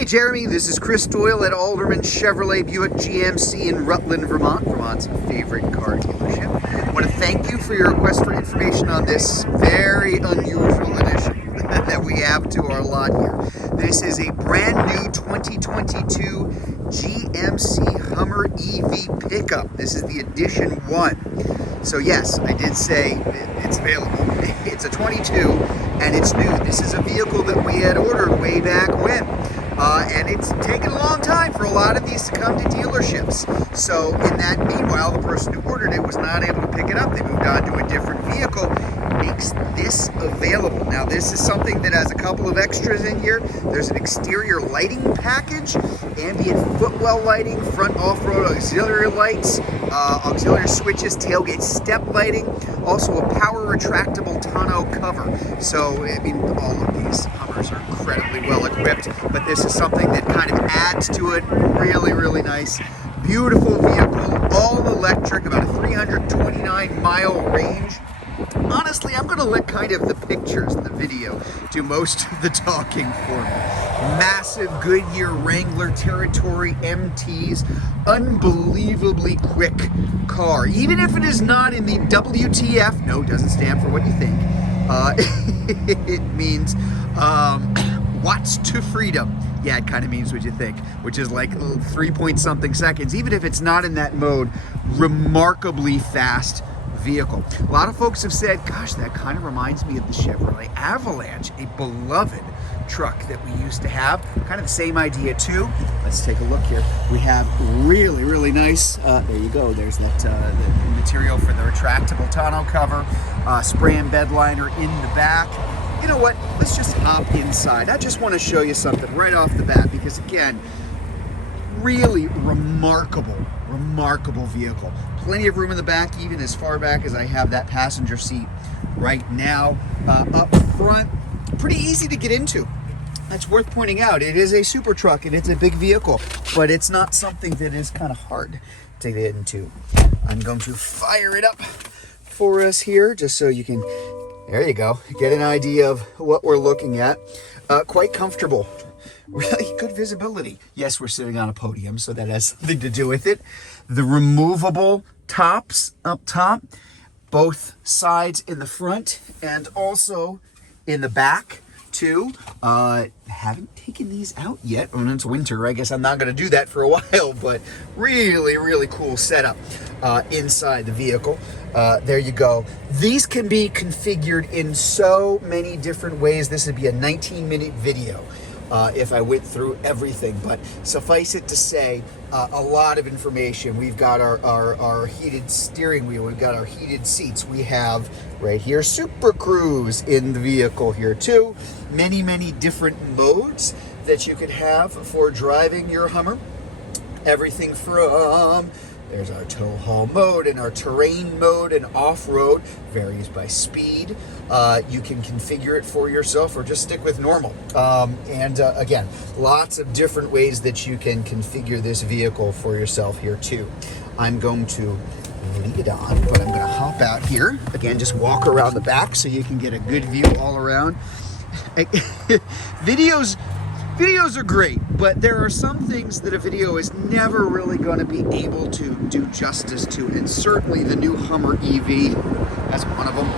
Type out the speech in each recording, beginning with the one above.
Hey Jeremy, this is Chris Doyle at Alderman Chevrolet Buick GMC in Rutland, Vermont, Vermont's favorite car dealership. I want to thank you for your request for information on this very unusual addition that we have to our lot here. This is a brand new 2022 GMC Hummer EV pickup. This is the Edition 1. So yes, I did say it's available. It's a 22 and it's new. This is a vehicle that we had ordered way back when. And it's taken a long time for a lot of these to come to dealerships. So in that meanwhile, the person who ordered it was not able to pick it up. They moved on to a different vehicle. Makes this available. Now this is something that has a couple of extras in here. There's an exterior lighting package, ambient footwell lighting, front off-road auxiliary lights, auxiliary switches, tailgate step lighting, also a power retractable tonneau cover. So I mean, all of these Hummers are incredibly well equipped, but this is something that kind of adds to it. Really, really nice. Beautiful vehicle, all electric, about a 329 mile range. Honestly, I'm going to let kind of the pictures and the video do most of the talking for me. Massive Goodyear Wrangler Territory MTs, unbelievably quick car. Even if it is not in the WTF, no, doesn't stand for what you think. It means watts to freedom. Yeah, it kind of means what you think, which is like 3-point-something seconds. Even if it's not in that mode, remarkably fast vehicle. A lot of folks have said, gosh, that kind of reminds me of the Chevrolet Avalanche, a beloved truck that we used to have. Kind of the same idea too. Let's take a look here. We have really, really nice, there you go, there's that the material for the retractable tonneau cover, spray and bed liner in the back. You know what, let's just hop inside. I just want to show you something right off the bat because again, really remarkable vehicle. Plenty of room in the back, even as far back as I have that passenger seat right now. Up front, pretty easy to get into. That's worth pointing out. It is a super truck and it's a big vehicle, but it's not something that is kind of hard to get into. I'm going to fire it up for us here just so you can, there you go, get an idea of what we're looking at. Quite comfortable. Really good visibility. Yes, we're sitting on a podium, so that has something to do with it. The removable tops up top, both sides in the front and also in the back too. Haven't taken these out yet. When it's winter, I guess I'm not going to do that for a while, but really, really cool setup inside the vehicle. There you go. These can be configured in so many different ways. This would be a 19-minute video. If I went through everything, but suffice it to say, a lot of information. We've got our heated steering wheel, we've got our heated seats, we have right here Super Cruise in the vehicle here too. Many different modes that you could have for driving your Hummer. Everything from, there's our tow haul mode and our terrain mode and off-road, varies by speed. You can configure it for yourself or just stick with normal. Again, lots of different ways that you can configure this vehicle for yourself here too. I'm going to leave it on, but I'm going to hop out here. Again, just walk around the back so you can get a good view all around. Videos are great, but there are some things that a video is never really going to be able to do justice to, and certainly the new Hummer EV, that's one of them.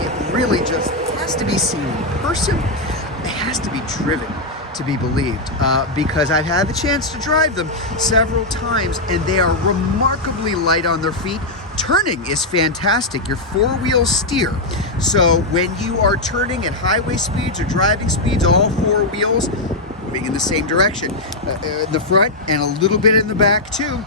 It really just has to be seen in person. It has to be driven to be believed, because I've had the chance to drive them several times, and they are remarkably light on their feet. Turning is fantastic. Your four-wheel steer. So when you are turning at highway speeds or driving speeds, all four wheels moving in the same direction. In the front and a little bit in the back too.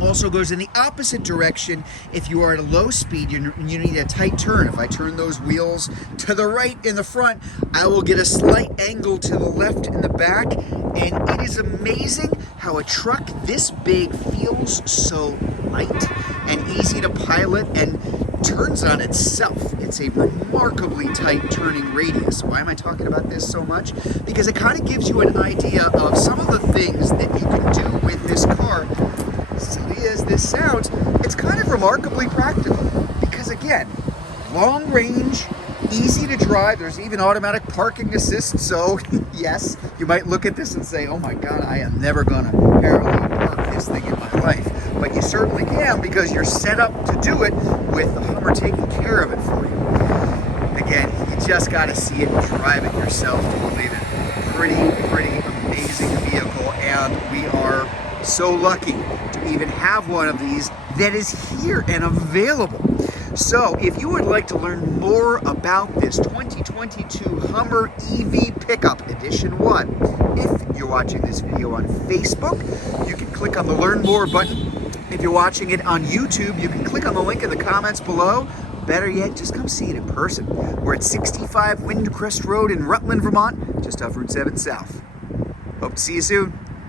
Also goes in the opposite direction. If you are at a low speed, you need a tight turn. If I turn those wheels to the right in the front, I will get a slight angle to the left in the back. And it is amazing how a truck this big feels so light and easy to pilot and turns on itself. It's a remarkably tight turning radius. Why am I talking about this so much? Because it kind of gives you an idea of some of the things that you can do with this car. Silly as this sounds, it's kind of remarkably practical because again, long range, Easy to drive. There's even automatic parking assist. So yes, you might look at this and say, oh my God, I am never gonna parallel park this thing in my life. But you certainly can, because you're set up to do it with the Hummer taking care of it for you. Again, you just gotta see it and drive it yourself to believe it. Pretty amazing vehicle, and we are so lucky to even have one of these that is here and available. So if you would like to learn more about this 2022 Hummer EV Pickup Edition 1, if you're watching this video on Facebook, you can click on the Learn More button. If you're watching it on YouTube, you can click on the link in the comments below. Better yet, just come see it in person. We're at 65 Windcrest Road in Rutland, Vermont, just off Route 7 South. Hope to see you soon.